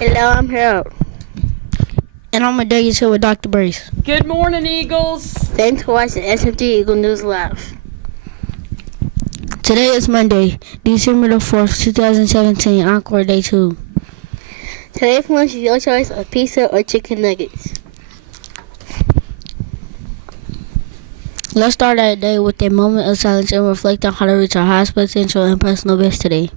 Hello, I'm Harold. And I'm Adelius here with Dr. Brace. Good morning, Eagles. Thanks for watching SMT Eagle News Live. Today is Monday, December the 4th, 2017, Encore Day 2. Today for lunch is your choice of pizza or chicken nuggets. Let's start our day with a moment of silence and reflect on how to reach our highest potential and personal best today.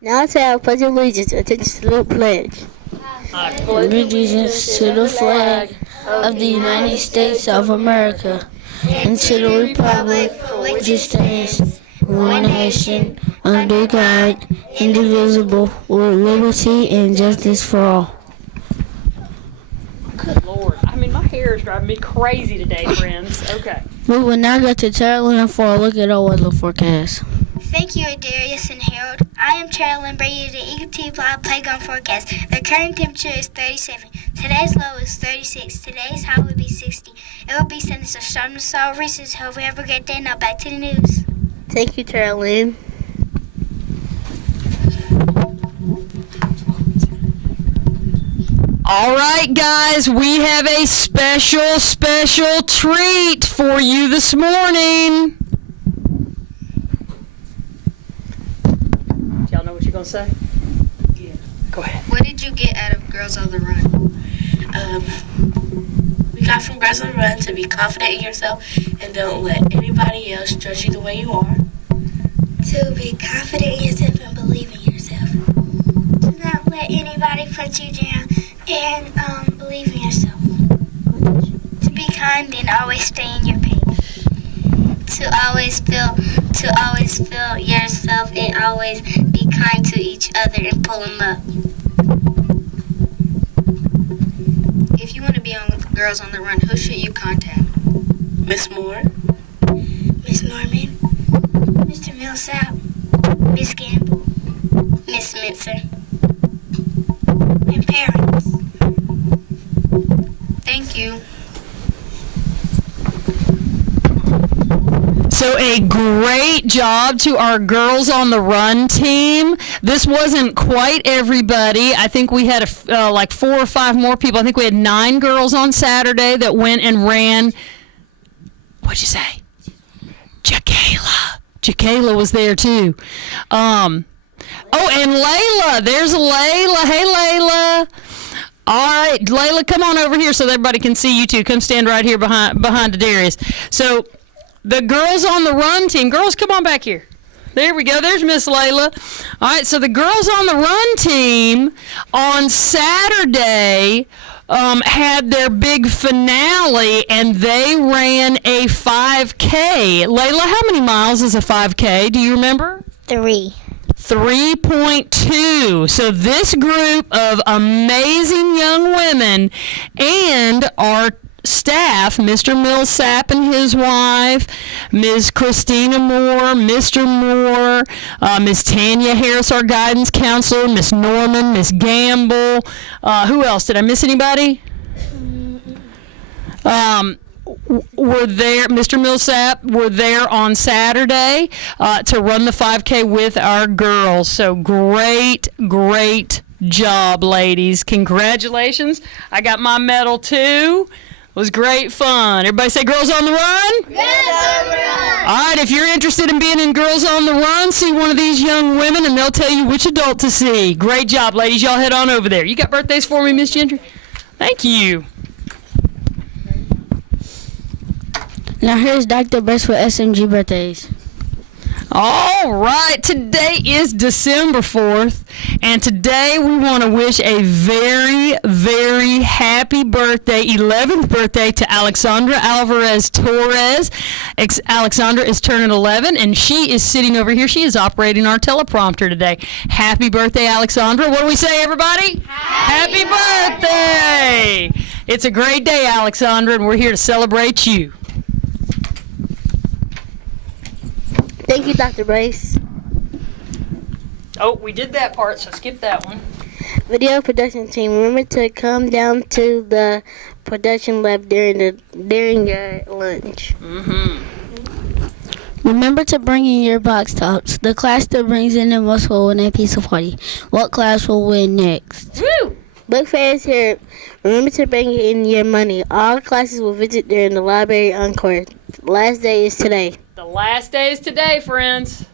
Now say our pledge of allegiance. Attention to the pledge. Allegiance to the flag of the United States of America and to the republic for which it stands, one nation, under God, indivisible, with liberty and justice for all. Good Lord. I mean, my hair is driving me crazy today, friends. Okay. We will now go to Carolyn for a look at our weather forecast. Thank you, Darius and Harold. I am Carolyn Brady of the Eagle T Live Playground Forecast. The current temperature is 37. Today's low is 36. Today's high will be 60. It will be sunny, so storm to solve reasons. Hope you have a great day. Now back to the news. Thank you, Carolyn. All right, guys, we have a special treat for you this morning. Y'all know what you're going to say? Yeah. Go ahead. What did you get out of Girls on the Run? We got from Girls on the Run to be confident in yourself and don't let anybody else judge you the way you are. To be confident in yourself and believe in yourself. To not let anybody put you down and believe in yourself. To be kind and always stay in your pace. To always feel yourself and always be kind to each other and pull them up. If you want to be on Girls on the Run, who should you contact? Miss Moore? Miss Norman, Mr. Millsap, Miss Gamble, Miss Mitzer, and parents. Thank you. So a great job to our Girls on the Run team. This wasn't quite everybody. I think we had like 4 or 5 more people. I think we had 9 girls on Saturday that went and ran. What'd you say? Jacayla was there too. Oh, and Layla. There's Layla. Hey, Layla. All right, Layla, come on over here so everybody can see you too. Come stand right here behind Darius. So the Girls on the Run team. Girls, come on back here. There we go. There's Miss Layla. All right, so the Girls on the Run team on Saturday had their big finale, and they ran a 5K. Layla, how many miles is a 5K? Do you remember? 3. 3.2. So this group of amazing young women and our staff, Mr. Millsap and his wife, Ms. Christina Moore, Mr. Moore, Ms. Tanya Harris, our guidance counselor, Ms. Norman, Ms. Gamble. Who else? Did I miss anybody? Were there, Mr. Millsap, were there on Saturday to run the 5K with our girls. So great job, ladies. Congratulations. I got my medal too. It was great fun. Everybody say Girls on the Run? Girls on the Run! All right, if you're interested in being in Girls on the Run, see one of these young women and they'll tell you which adult to see. Great job, ladies. Y'all head on over there. You got birthdays for me, Miss Gentry? Thank you. Now here's Dr. Brace for SMG birthdays. All right, today is December 4th, and today we want to wish a very happy birthday, 11th birthday to Alexandra Alvarez Torres. Alexandra is turning 11, and she is sitting over here. She is operating our teleprompter today. Happy birthday, Alexandra. What do we say, everybody? Happy birthday! It's a great day, Alexandra, and we're here to celebrate you. Thank you, Dr. Brace. Oh, we did that part, so skip that one. Video production team, remember to come down to the production lab during your lunch. Remember to bring in your box tops. The class that brings in the most will win a pizza party. What class will win next? Woo! Book fair is here. Remember to bring in your money. All classes will visit during the library encore. The last day is today. The last day is today, friends.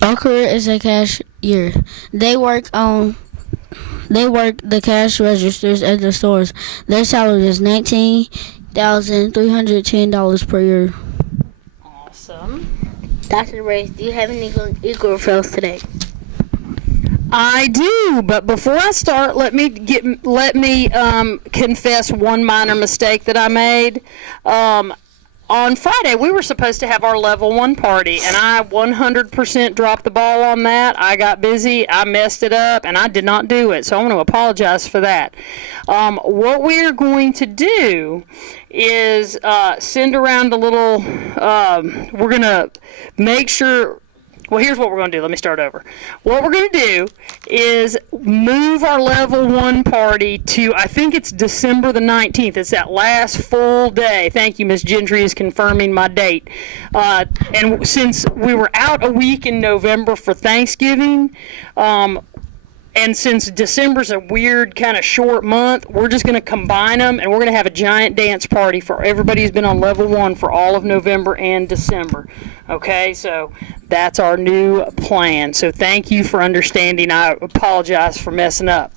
Our career is a cashier. They work the cash registers at the stores. Their salary is $19,310 per year. Awesome. Dr. Race, do you have any equal referrals today? I do, but before I start, let me confess one minor mistake that I made. On Friday, we were supposed to have our level 1 party, and I 100% dropped the ball on that. I got busy, I messed it up, and I did not do it, so I want to apologize for that. What we're going to do is send around a little, we're going to make sure. Well, here's what we're going to do. Let me start over. What we're going to do is move our level 1 party to, I think it's December the 19th. It's that last full day. Thank you, Miss Gentry is confirming my date. And since we were out a week in November for Thanksgiving, and since December's a weird kind of short month, we're just going to combine them, and we're going to have a giant dance party for everybody who's been on level 1 for all of November and December. Okay, so that's our new plan. So thank you for understanding. I apologize for messing up.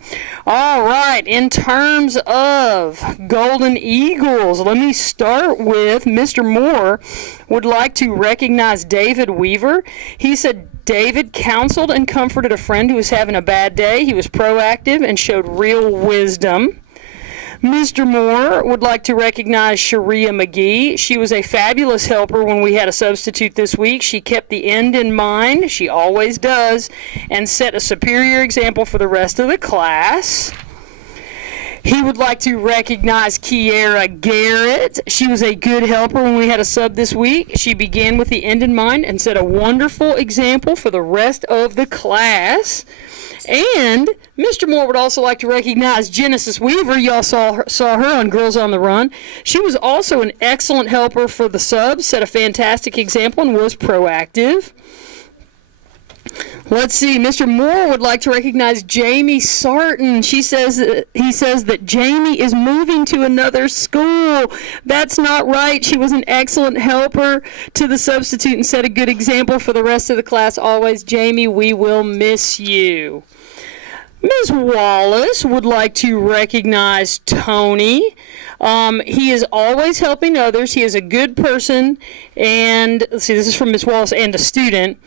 All right, in terms of Golden Eagles, let me start with Mr. Moore would like to recognize David Weaver. He said, David counseled and comforted a friend who was having a bad day. He was proactive and showed real wisdom. Mr. Moore would like to recognize Sharia McGee. She was a fabulous helper when we had a substitute this week. She kept the end in mind, she always does, and set a superior example for the rest of the class. He would like to recognize Kiera Garrett. She was a good helper when we had a sub this week. She began with the end in mind and set a wonderful example for the rest of the class. And Mr. Moore would also like to recognize Genesis Weaver. Y'all saw her on Girls on the Run. She was also an excellent helper for the subs, set a fantastic example, and was proactive. Let's see. Mr. Moore would like to recognize Jamie Sarton. He says that Jamie is moving to another school. That's not right. She was an excellent helper to the substitute and set a good example for the rest of the class. Always, Jamie, we will miss you. Ms. Wallace would like to recognize Tony. He is always helping others. He is a good person. And let's see, this is from Ms. Wallace and a student.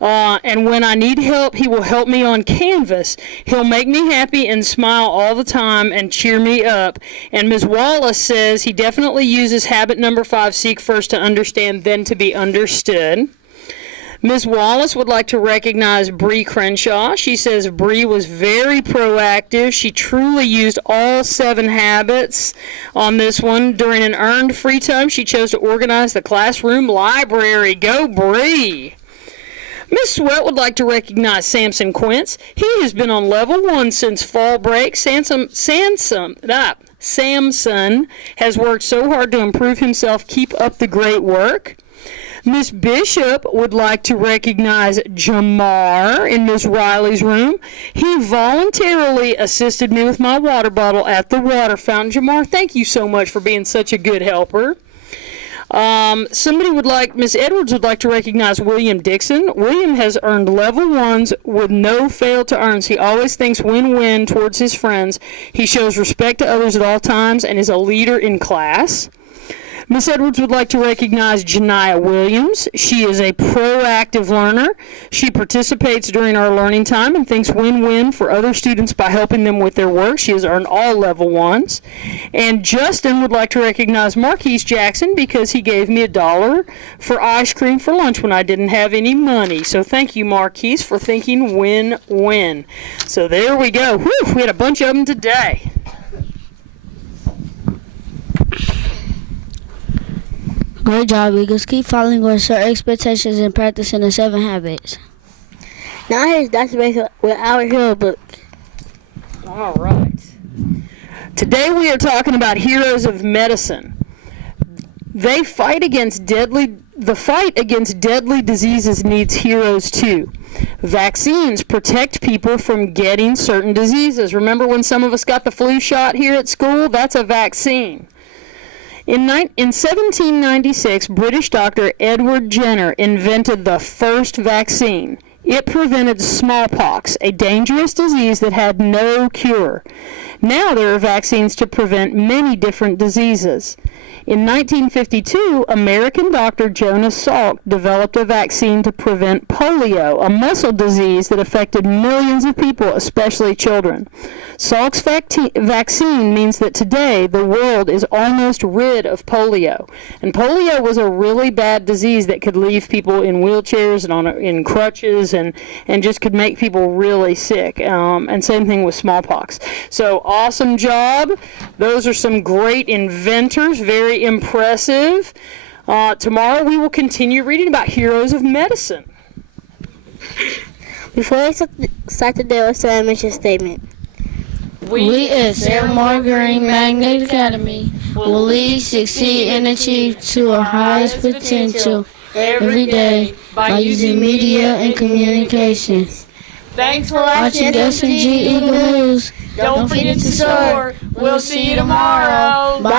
And when I need help, he will help me on Canvas. He'll make me happy and smile all the time and cheer me up. And Ms. Wallace says he definitely uses habit number 5, seek first to understand, then to be understood. Ms. Wallace would like to recognize Bree Crenshaw. She says Bree was very proactive. She truly used all 7 habits on this one. During an earned free time, she chose to organize the classroom library. Go Bree! Miss Sweat would like to recognize Samson Quince. He has been on level 1 since fall break. Samson has worked so hard to improve himself. Keep up the great work. Miss Bishop would like to recognize Jamar in Miss Riley's room. He voluntarily assisted me with my water bottle at the water fountain. Jamar, thank you so much for being such a good helper. Miss Edwards would like to recognize William Dixon. William has earned level 1s with no fail to earns. He always thinks win-win towards his friends. He shows respect to others at all times and is a leader in class. Miss Edwards would like to recognize Janiah Williams. She is a proactive learner. She participates during our learning time and thinks win-win for other students by helping them with their work. She has earned all level 1s. And Justin would like to recognize Marquise Jackson because he gave me $1 for ice cream for lunch when I didn't have any money. So thank you, Marquise, for thinking win-win. So there we go. Whew, we had a bunch of them today. Great job, Eagles. Keep following our set expectations and practicing the 7 habits. Now here's Dr. Baker with our hero book. All right. Today we are talking about heroes of medicine. The fight against deadly diseases needs heroes too. Vaccines protect people from getting certain diseases. Remember when some of us got the flu shot here at school? That's a vaccine. In 1796, British doctor Edward Jenner invented the first vaccine. It prevented smallpox, a dangerous disease that had no cure. Now there are vaccines to prevent many different diseases. In 1952, American doctor Jonas Salk developed a vaccine to prevent polio, a muscle disease that affected millions of people, especially children. Salk's vaccine means that today the world is almost rid of polio. And polio was a really bad disease that could leave people in wheelchairs and in crutches and just could make people really sick. And same thing with smallpox. So awesome job. Those are some great inventors, very impressive. Tomorrow we will continue reading about heroes of medicine. Before I start the day, let's say a mission statement. We at Sarah Moore Green Magnet Academy will lead, succeed, and achieve to our highest potential every day by using media and communications. Thanks for Watching SMG Eagle News. Don't forget to soar. We'll see you tomorrow. Bye.